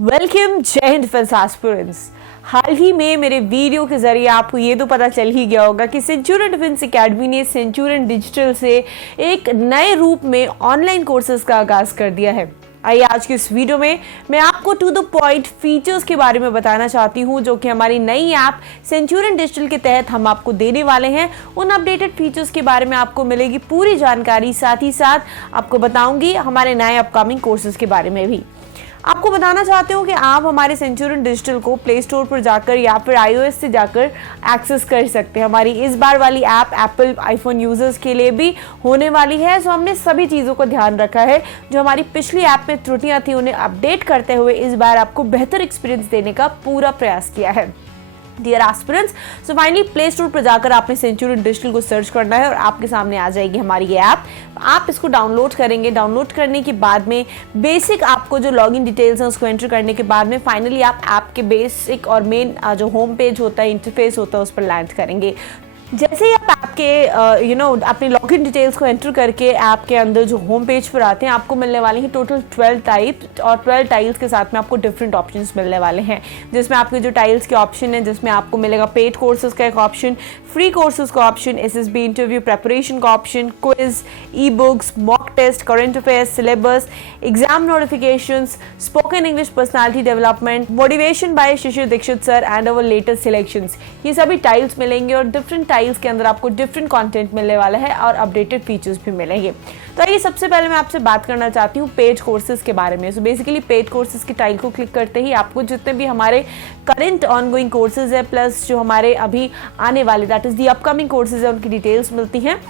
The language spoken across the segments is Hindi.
वेलकम जय हिंद डिफेंस एस्पिरेंट्स। हाल ही में मेरे वीडियो के जरिए आपको ये तो पता चल ही गया होगा कि सेंचुरियन डिफेंस एकेडमी ने सेंचुरियन डिजिटल से एक नए रूप में ऑनलाइन कोर्सेज का आगाज कर दिया है। आइए आज की इस वीडियो में मैं आपको टू द पॉइंट फीचर्स के बारे में बताना चाहती हूं जो कि हमारी नई ऐप सेंचुरियन डिजिटल के तहत हम आपको देने वाले हैं। उन अपडेटेड फीचर्स के बारे में आपको मिलेगी पूरी जानकारी, साथ ही साथ आपको बताऊंगी हमारे नए अपकमिंग कोर्सेज के बारे में भी। आपको बताना चाहती हूँ कि आप हमारे सेंचुरियन डिजिटल को प्ले स्टोर पर जाकर या फिर iOS से जाकर एक्सेस कर सकते हैं। हमारी इस बार वाली ऐप एप्पल आईफोन यूजर्स के लिए भी होने वाली है। सो हमने सभी चीज़ों को ध्यान रखा है। जो हमारी पिछली ऐप में त्रुटियां थी उन्हें अपडेट करते हुए इस बार आपको बेहतर एक्सपीरियंस देने का पूरा प्रयास किया है। Dear aspirants, so finally play store पर जाकर आपने सेंचुरियन डिजिटल को सर्च करना है और आपके सामने आ जाएगी हमारी ये ऐप। आप इसको डाउनलोड करेंगे। डाउनलोड करने के बाद में बेसिक आपको जो लॉगिन डिटेल्स हैं उसको एंटर करने के बाद में फाइनली आप ऐप के बेसिक और मेन जो होम पेज होता है, इंटरफेस होता है, उस पर लैंड करेंगे। जैसे ही आप ऐप के अपनी लॉगिन डिटेल्स को एंटर करके ऐप के अंदर जो होम पेज पर आते हैं, आपको मिलने वाले हैं टोटल 12 टाइप और 12 टाइल्स के साथ में आपको डिफरेंट ऑप्शंस मिलने वाले हैं। जिसमें आपके जो टाइल्स के ऑप्शन है, जिसमें आपको मिलेगा पेड कोर्सेज का एक ऑप्शन, फ्री कोर्सेज का ऑप्शन, एसएसबी इंटरव्यू प्रेपरेशन का option, quiz, e books, mock test, current affairs, syllabus, exam notifications, spoken English personality development, motivation by Shishir Dikshit sir and our latest selections. ये सभी टाइल्स मिलेंगे और डिफरेंट टाइल्स के अंदर आपको डिफरेंट कंटेंट मिलने वाला है और अपडेटेड फीचर्स भी मिलेंगे। तो आइए सबसे पहले मैं आपसे बात करना चाहती हूँ पेड कोर्सेज के बारे में। सो बेसिकली पेड कोर्सेज की टाइल को क्लिक करते ही आपको जितने भी हमारे करंट ऑनगोइंग कोर्सेज है प्लस जो हमारे अभी आने वाले that is the upcoming courses है उनकी डिटेल्स मिलती हैं।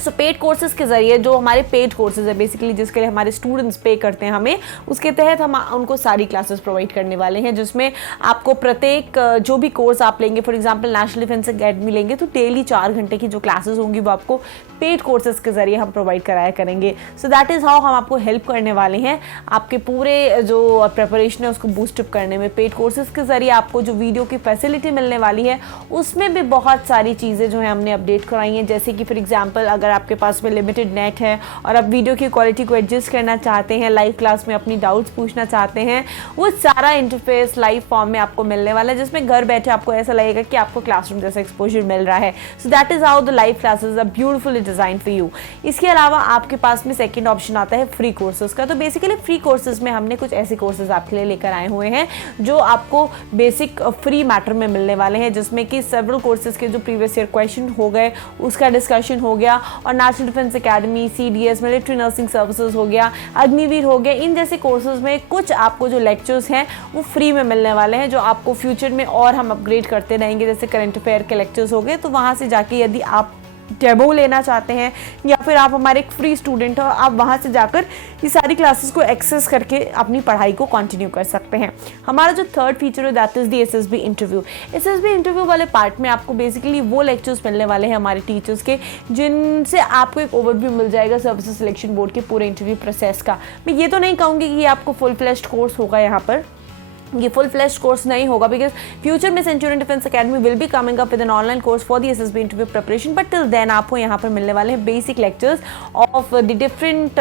सो पेड कोर्सेज के जरिए जो हमारे पेड कोर्सेज है बेसिकली जिसके लिए हमारे स्टूडेंट्स पे करते हैं हमें, उसके तहत हम उनको सारी क्लासेस प्रोवाइड करने वाले हैं। जिसमें आपको प्रत्येक जो भी कोर्स आप लेंगे, for example national defence academy लेंगे तो डेली 4 घंटे की जो क्लासेस होंगी वो आपको पेड कोर्सेज के जरिए हम प्रोवाइड कराया करेंगे। सो दैट इज़ हाउ हम आपको हेल्प करने वाले हैं आपके पूरे जो प्रिपरेशन है उसको बूस्टअप करने में। पेड कोर्सेज के जरिए आपको जो वीडियो की फैसिलिटी मिलने वाली है उसमें भी बहुत सारी चीज़ें जो है हमने अपडेट कराई हैं। जैसे कि फॉर एग्जाम्पल अगर आपके पास में लिमिटेड नेट है और आप वीडियो की क्वालिटी को एडजस्ट करना चाहते हैं, लाइव क्लास में अपनी डाउट्स पूछना चाहते हैं, वो सारा इंटरफेस लाइव फॉर्म में आपको मिलने वाला है जिसमें घर बैठे आपको ऐसा लगेगा कि आपको क्लासरूम जैसा एक्सपोजर मिल रहा है। So that is how the live classes are beautifully design for you. इसके अलावा आपके पास में सेकेंड ऑप्शन आता है फ्री कोर्सेज का। तो बेसिकली फ्री कोर्सेज में हमने कुछ ऐसे कोर्सेज आपके लिए लेकर आए हुए हैं जो आपको बेसिक फ्री मैटर में मिलने वाले हैं, जिसमें कि सेवरल कोर्सेज के जो प्रीवियस ईयर क्वेश्चन हो गए उसका डिस्कशन हो गया और national defence academy, CDS, military nursing services हो गया, अग्निवीर हो गया, इन जैसे कोर्सेज में कुछ आपको जो लेक्चर्स हैं वो फ्री में मिलने वाले हैं जो आपको फ्यूचर में और हम अपग्रेड करते रहेंगे। जैसे करंट अफेयर के लेक्चर्स हो गए तो वहाँ से जाके यदि आप डेमो लेना चाहते हैं या फिर आप हमारे एक फ्री स्टूडेंट हो, आप वहाँ से जाकर ये सारी क्लासेस को एक्सेस करके अपनी पढ़ाई को कंटिन्यू कर सकते हैं। हमारा जो थर्ड फीचर है that is the SSB interview. SSB interview वाले पार्ट में आपको बेसिकली वो लेक्चर्स मिलने वाले हैं हमारे टीचर्स के जिनसे आपको एक ओवरव्यू मिल जाएगा सर्विसेज सिलेक्शन बोर्ड के पूरे इंटरव्यू प्रोसेस का। मैं ये तो नहीं कहूँगी कि ये आपको फुल फ्लेश्ड कोर्स होगा, यहाँ पर ये फुल फ्लेश्ड कोर्स नहीं होगा बिकॉज फ्यूचर में centurion defence academy will be coming up with an online course for the SSB interview preparation. But till then आपको यहाँ पर मिलने वाले हैं basic lectures of the different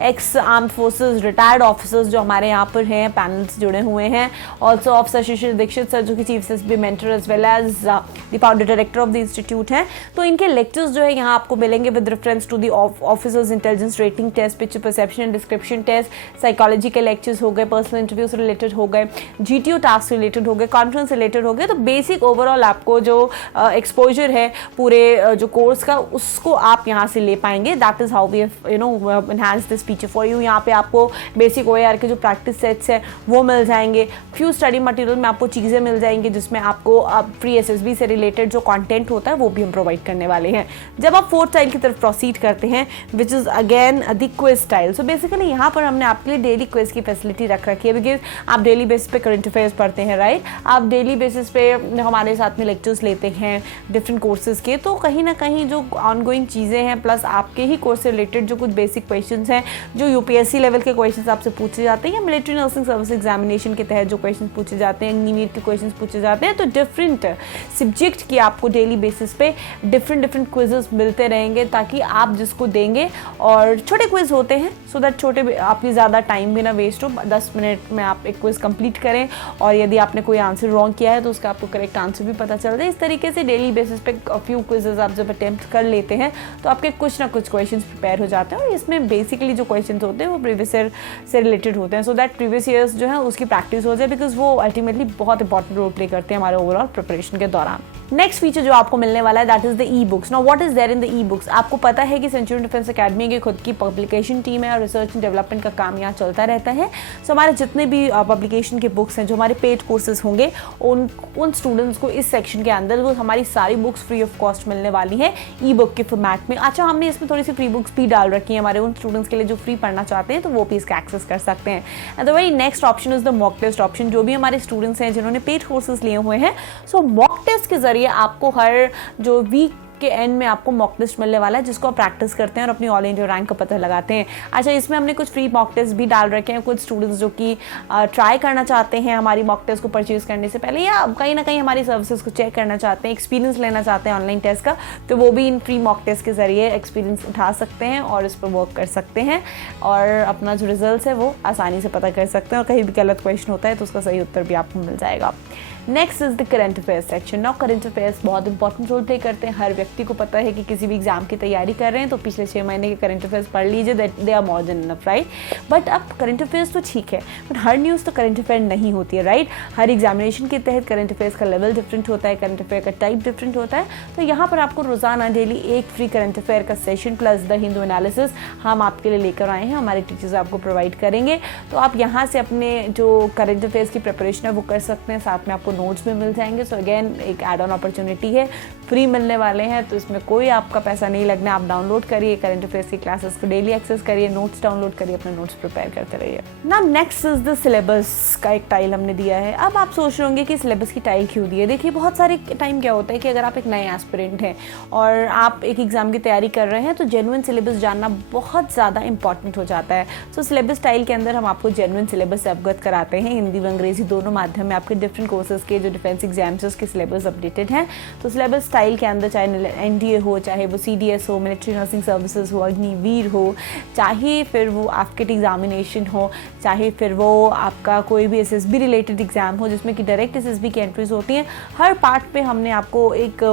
ex arm forces retired officers जो हमारे यहाँ पर हैं, पैनल्स जुड़े हुए हैं। Also officer Shishir Dikshit sir जो कि chief SSB mentor as well as the founder director of the institute हैं। तो इनके लेक्चर्स जो है यहाँ आपको मिलेंगे with reference to the officers intelligence rating test, picture perception and description test, psychology के लेक्चर्स हो गए, पर्सनल इंटरव्यू से रिलेटेड हो गए, जीटीओ टास्क रिलेटेड हो गए, कॉन्फ्रेंस रिलेटेड हो गए। तो बेसिक ओवरऑल आपको जो एक्सपोजर है पूरे जो कोर्स का उसको आप यहाँ से ले पाएंगे। That is how we enhance this feature for you. यहाँ पे आपको बेसिक ओएआर के जो प्रैक्टिस सेट्स है वो मिल जाएंगे। फ्यू स्टडी मटेरियल में आपको चीज़ें मिल जाएंगी जिसमें आपको फ्री एसएसबी से रिलेटेड जो कंटेंट होता है वो भी हम प्रोवाइड करने वाले हैं। जब आप फोर्थ स्टाइल की तरफ प्रोसीड करते हैं which is again the quiz style. So basically यहाँ पर हमने आपके लिए डेली क्विज की फैसिलिटी रख रखी है बिकॉज आप डेली बेसिस पे करंट अफेयर्स पढ़ते हैं, राइट। आप डेली बेसिस पे हमारे साथ में लेक्चर्स लेते हैं डिफरेंट कोर्सेज़ के, तो कहीं ना कहीं जो ऑनगोइंग चीज़ें हैं प्लस आपके ही कोर्स से रिलेटेड जो कुछ बेसिक क्वेश्चंस हैं, जो यूपीएससी लेवल के क्वेश्चंस आपसे पूछे जाते हैं या मिलिट्री नर्सिंग सर्विस एग्जामिनेशन के तहत जो क्वेश्चन पूछे जाते हैं, अग्निवीर के क्वेश्चन पूछे जाते हैं, तो डिफरेंट सब्जेक्ट की आपको डेली बेसिस पे डिफरेंट क्विजेस मिलते रहेंगे ताकि आप जिसको देंगे, और छोटे क्विज होते हैं सो दैट छोटे आपकी ज़्यादा टाइम भी ना वेस्ट हो, 10 मिनट में आप एक क्विज कंप्लीट करें और यदि आपने कोई आंसर रॉन्ग किया है तो उसका आपको करेक्ट आंसर भी पता चल जाए। इस तरीके से डेली बेसिस पे फ्यू क्विजेस आप जब अटेम्प्ट कर लेते हैं तो आपके कुछ ना कुछ क्वेश्चंस प्रिपेयर हो जाते हैं, और इसमें बेसिकली जो क्वेश्चंस होते हैं वो प्रीवियस ईयर से रिलेटेड होते हैं, सो दैट प्रीवियस ईयर्स जो है उसकी प्रैक्टिस हो जाए, बिकॉज वो अल्टीमेटली बहुत इंपॉर्टेंट रोल प्ले करते हैं हमारे ओवरऑल प्रिपरेशन के दौरान। नेक्स्ट फीचर जो आपको मिलने वाला है that is the e books. Now what is there in the e books? आपको पता है कि सेंचुरियन डिफेंस एकेडमी की खुद की पब्लिकेशन टीम है और रिसर्च एंड डेवलपमेंट का काम यहाँ चलता रहता है। सो हमारे जितने भी पब्लिकेशन के बुक्स हैं, जो हमारे पेड कोर्सेज होंगे, उन स्टूडेंट्स को इस सेक्शन के अंदर वो हमारी सारी बुक्स फ्री ऑफ कॉस्ट मिलने वाली है ई बुक के फॉर्मेट में। अच्छा, हमने इसमें थोड़ी सी फ्री बुक्स भी डाल रखी हैं हमारे उन स्टूडेंट्स के लिए जो फ्री पढ़ना चाहते हैं, तो वो भी इसका एक्सेस कर सकते हैं। And the very next option is the mock test option. जो भी हमारे स्टूडेंट्स हैं जिन्होंने पेड कोर्सेज लिए हुए हैं, सो मॉक टेस्ट के जरिए आपको हर जो वीक के एंड में आपको मॉक टेस्ट मिलने वाला है, जिसको आप प्रैक्टिस करते हैं और अपनी ऑल इंडिया रैंक का पता लगाते हैं। अच्छा, इसमें हमने कुछ फ्री मॉक टेस्ट भी डाल रखे हैं। कुछ स्टूडेंट्स जो कि ट्राई करना चाहते हैं हमारी मॉक टेस्ट को परचेज करने से पहले, या कहीं ना कहीं हमारी सर्विसेज को चेक करना चाहते हैं, एक्सपीरियंस लेना चाहते हैं ऑनलाइन टेस्ट का, तो वो भी इन फ्री मॉक टेस्ट के जरिए एक्सपीरियंस उठा सकते हैं और इस पर वर्क कर सकते हैं और अपना जो रिजल्ट है वो आसानी से पता कर सकते हैं, और कहीं भी गलत क्वेश्चन होता है तो उसका सही उत्तर भी आपको मिल जाएगा। Next is the current affairs section. Now current affairs बहुत इंपॉर्टेंट रोल प्ले करते हैं। हर व्यक्ति को पता है कि किसी भी एग्जाम की तैयारी कर रहे हैं तो पिछले 6 महीने के करंट अफेयर्स पढ़ लीजिए, that they are more than enough, right. But अब करंट अफेयर्स तो ठीक है, बट हर न्यूज़ तो करंट अफेयर नहीं होती है, राइट। हर एग्जामिनेशन के तहत करंट अफेयर्स का लेवल डिफरेंट होता है, करंट अफेयर का टाइप डिफरेंट होता है। तो यहाँ पर आपको रोजाना डेली एक फ्री करंट अफेयर का session plus the Hindu analysis हम आपके लिए लेकर आए हैं, हमारे टीचर्स आपको प्रोवाइड करेंगे। तो आप यहाँ से अपने जो करंट अफेयर्स की प्रिपरेशन है वो कर सकते हैं, साथ में आपको नोट्स भी मिल जाएंगे। सो अगेन एक एड ऑन अपॉर्चुनिटी है, फ्री मिलने वाले हैं, तो इसमें कोई आपका पैसा नहीं लगना। आप डाउनलोड करिए करंट अफेयर्स की क्लासेस को, डेली एक्सेस करिए, नोट्स डाउनलोड करिए, अपने नोट्स प्रिपेयर करते रहिए। Now next is the syllabus का एक टाइल हमने दिया है। अब आप सोच रहे होंगे कि सिलेबस की टाइल क्यों दी है। देखिए, बहुत सारे टाइम क्या होता है कि अगर आप एक नए एस्पिरेंट हैं और आप एक एग्जाम की तैयारी कर रहे हैं तो जेन्युइन सिलेबस जानना बहुत ज़्यादा इंपॉर्टेंट हो जाता है। सो सिलेबस टाइल के अंदर हम आपको जेन्युइन सिलेबस से अवगत कराते हैं। हिंदी व अंग्रेजी दोनों माध्यम में आपके डिफरेंट कोर्सेज के जो डिफेंस एग्जाम्स के सिलेबस अपडेटेड हैं। तो सिलेबस स्टाइल के अंदर चाहे एनडीए हो, चाहे वो सीडीएस हो, मिलिट्री नर्सिंग सर्विसेज हो, अग्निवीर हो, चाहे फिर वो AFCAT एग्जामिनेशन हो, चाहे फिर वो आपका कोई भी एसएसबी रिलेटेड एग्जाम हो जिसमें कि डायरेक्ट एसएसबी की एंट्रीज होती हैं, हर पार्ट पे हमने आपको एक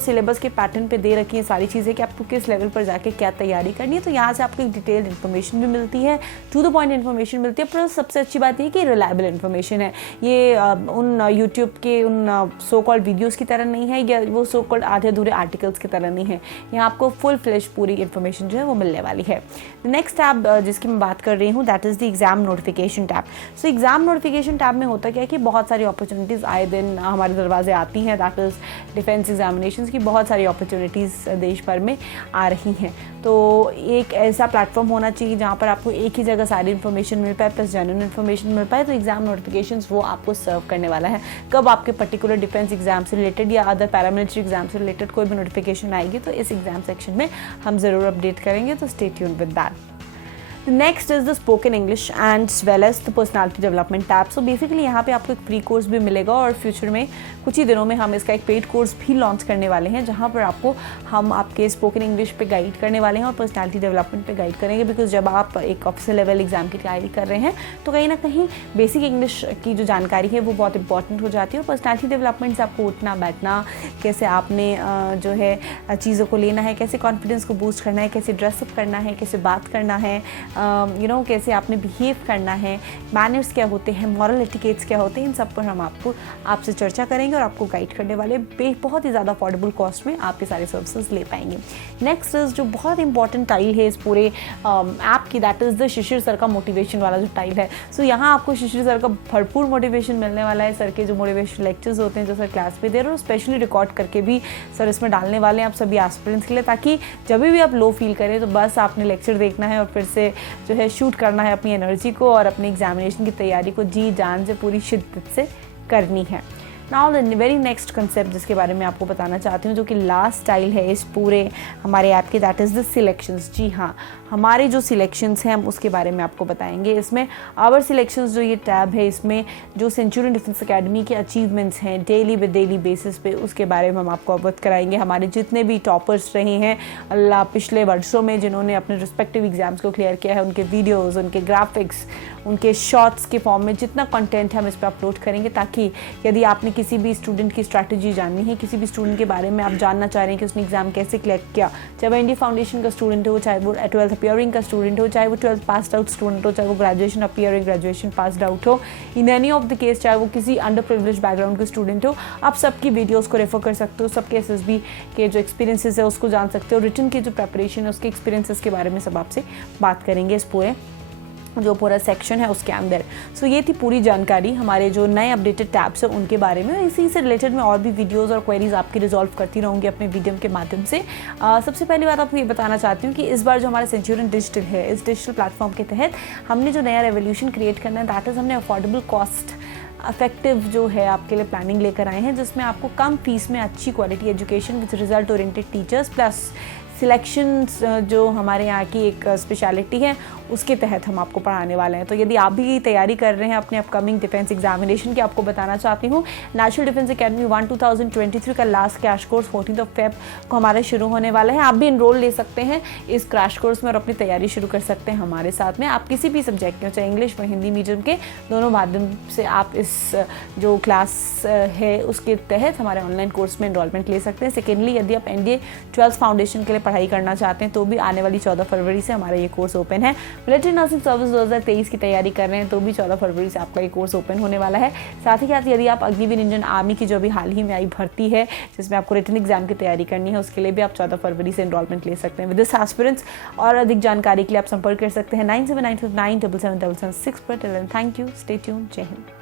सिलेबस के पैटर्न पे दे रखी है सारी चीज़ें कि आपको किस लेवल पर जाके क्या तैयारी करनी है। तो यहाँ से आपको एक डिटेल्ड इन्फॉर्मेशन भी मिलती है, टू द पॉइंट इन्फॉर्मेशन मिलती है, प्लस सबसे अच्छी बात ये कि रिलायबल इन्फॉर्मेशन है। ये उन यूट्यूब के उन सो कॉल्ड वीडियोस की तरह नहीं है, या वो सो कॉल्ड आधे अधूरे आर्टिकल्स की तरह नहीं है। यहाँ आपको फुल फ्लेश पूरी इन्फॉर्मेशन जो है वो मिलने वाली है। नेक्स्ट टैब जिसकी मैं बात कर रही हूँ that is the exam notification tab. So exam notification tab में होता क्या है कि बहुत सारी अपॉर्चुनिटीज़ आए दिन हमारे दरवाजे आती हैं। दैट इज़ डिफेंस एग्जामिनेशन की बहुत सारी अपॉर्चुनिटीज़ देश भर में आ रही हैं। तो एक ऐसा प्लेटफॉर्म होना चाहिए जहाँ पर आपको एक ही जगह सारी इन्फॉर्मेशन मिल पाए, प्लस जेन्युइन इन्फॉर्मेशन मिल पाए। तो एग्जाम नोटिफिकेशंस वो आपको सर्व करने वाला है। कब आपके पर्टिकुलर डिफेंस एग्जाम से रिलेटेड या अदर पैरामिलिट्री एग्जाम से रिलेटेड कोई भी नोटिफिकेशन आएगी तो इस एग्जाम सेक्शन में हम ज़रूर अपडेट करेंगे, तो stay tuned with that. Next is the spoken English and well as the personality development tab. So basically यहाँ पे आपको एक फ्री कोर्स भी मिलेगा और फ्यूचर में कुछ ही दिनों में हम इसका एक पेड कोर्स भी लॉन्च करने वाले हैं, जहाँ पर आपको हम आपके स्पोकन इंग्लिश पे गाइड करने वाले हैं और पर्सनालिटी डेवलपमेंट पे गाइड करेंगे। बिकॉज जब आप एक ऑफिसर लेवल एग्जाम की तैयारी कर रहे हैं तो कहीं ना कहीं बेसिक इंग्लिश की जो जानकारी है वो बहुत इंपॉर्टेंट हो जाती है। और पर्सनालिटी डेवलपमेंट से आपको उठना बैठना, कैसे आपने जो है चीज़ों को लेना है, कैसे कॉन्फिडेंस को बूस्ट करना है, कैसे ड्रेसअप करना है, कैसे बात करना है, कैसे आपने बिहेव करना है, मैनर्स क्या होते हैं, मॉरल एटिकेट्स क्या होते हैं, इन सब पर हम आपसे चर्चा करेंगे और आपको गाइड करने वाले बहुत ही ज़्यादा अफोर्डेबल कॉस्ट में आपके सारे सर्विसेज ले पाएंगे। नेक्स्ट इज जो बहुत इंपॉर्टेंट टाइल है इस पूरे ऐप की, that is the Shishir sir का मोटिवेशन वाला जो टाइल है। सो यहाँ आपको शिशिर सर का भरपूर मोटिवेशन मिलने वाला है। सर के जो मोटिवेशन लेक्चर्स होते हैं जो सर क्लास में दे रहे हैं, स्पेशली रिकॉर्ड करके भी सर इसमें डालने वाले हैं आप सभी एस्पिरेंट्स के लिए, ताकि जब भी आप लो फील करें तो बस आपने लेक्चर देखना है और फिर से जो है शूट करना है अपनी एनर्जी को और अपनी एग्जामिनेशन की तैयारी को जी जान से पूरी शिद्दत से करनी है। Now the very next concept जिसके बारे में आपको बताना चाहती हूँ, जो कि लास्ट स्टाइल है इस पूरे हमारे ऐप के, दैट इज़ द सिलेक्शंस। जी हाँ, हमारे जो सिलेक्शंस हैं हम उसके बारे में आपको बताएंगे। इसमें आवर सिलेक्शंस जो ये टैब है, इसमें जो सेंचुरियन डिफेंस एकेडमी के अचीवमेंट्स हैं डेली बेसिस पे, उसके बारे में हम आपको अवगत कराएंगे। हमारे जितने भी टॉपर्स रहे हैं अल्लाह पिछले वर्षों में, जिन्होंने अपने रिस्पेक्टिव एग्जाम्स को क्लियर किया है, उनके वीडियोज़, उनके ग्राफिक्स, उनके शॉर्ट्स के फॉर्म में जितना कंटेंट है हम इस पर अपलोड करेंगे, ताकि यदि आपने किसी भी स्टूडेंट की स्ट्रैटेजी जाननी है, किसी भी स्टूडेंट के बारे में आप जानना चाह रहे हैं कि उसने एग्जाम कैसे क्लियर किया, चाहे वो इंडिया फाउंडेशन का स्टूडेंट हो, चाहे वो 12th अपियरिंग का स्टूडेंट हो, चाहे वो 12th पास्ड आउट स्टूडेंट हो, चाहे वो graduation appearing graduation passed out हो, in any of the case, चाहे वो किसी अंडर प्रिविलेज बैकग्राउंड के स्टूडेंट हो, आप सबकी वीडियोज़ को रेफर कर सकते हो, सबके SSB के जो एक्सपीरियंसेस है उसको जान सकते हो, रिटन की जो प्रेपरेशन है उसके एक्सपीरियंसेस के बारे में सब आपसे बात करेंगे इस पूरे जो पूरा सेक्शन है उसके अंदर। सो ये थी पूरी जानकारी हमारे जो नए अपडेटेड टैब्स हैं उनके बारे में। इसी से रिलेटेड मैं और भी वीडियोस और क्वेरीज आपकी रिजॉल्व करती रहूँगी अपने वीडियो के माध्यम से। सबसे पहली बात आपको ये बताना चाहती हूँ कि इस बार जो हमारा सेंचुरियन डिजिटल है, इस डिजिटल प्लेटफॉर्म के तहत हमने जो नया रेवोल्यूशन क्रिएट करना है, दैट इज़ हमने अफोर्डेबल कॉस्ट अफेक्टिव जो है आपके लिए प्लानिंग लेकर आए हैं, जिसमें आपको कम फीस में अच्छी quality education with result oriented teachers plus selections जो हमारे यहाँ की एक स्पेशलिटी है उसके तहत हम आपको पढ़ाने वाले हैं। तो यदि आप भी तैयारी कर रहे हैं अपने अपकमिंग डिफेंस एग्जामिनेशन की, आपको बताना चाहती हूँ नेशनल डिफेंस एकेडमी 1 2023 का लास्ट क्रैश कोर्स 14 फेब को हमारा शुरू होने वाला है। आप भी इनरोल ले सकते हैं इस क्रैश कोर्स में और अपनी तैयारी शुरू कर सकते हैं हमारे साथ में। आप किसी भी सब्जेक्ट के, चाहे इंग्लिश में हिंदी मीडियम के, दोनों माध्यम से आप इस जो क्लास है उसके तहत हमारे ऑनलाइन कोर्स में इनरोलमेंट ले सकते हैं। सेकेंडली, यदि आप NDA 12th फाउंडेशन के लिए पढ़ाई करना चाहते हैं तो भी आने वाली 14 फरवरी से हमारा ये कोर्स ओपन है। मिलिट्री नर्सिंग सर्विस 2023 की तैयारी कर रहे हैं तो भी 14 फरवरी से आपका ये कोर्स ओपन होने वाला है। साथ ही साथ यदि आप अग्निवीर इंडियन आर्मी की जो अभी हाल ही में आई भर्ती है, जिसमें आपको रिटन एग्जाम की तैयारी करनी है, उसके लिए भी आप 14 फरवरी से एनरोलमेंट ले सकते हैं विद दिस एस्पिरेंट्स। और अधिक जानकारी के लिए आप संपर्क कर सकते हैं 9792977776 पर। थैंक यू, स्टे ट्यून्ड, जय हिंद।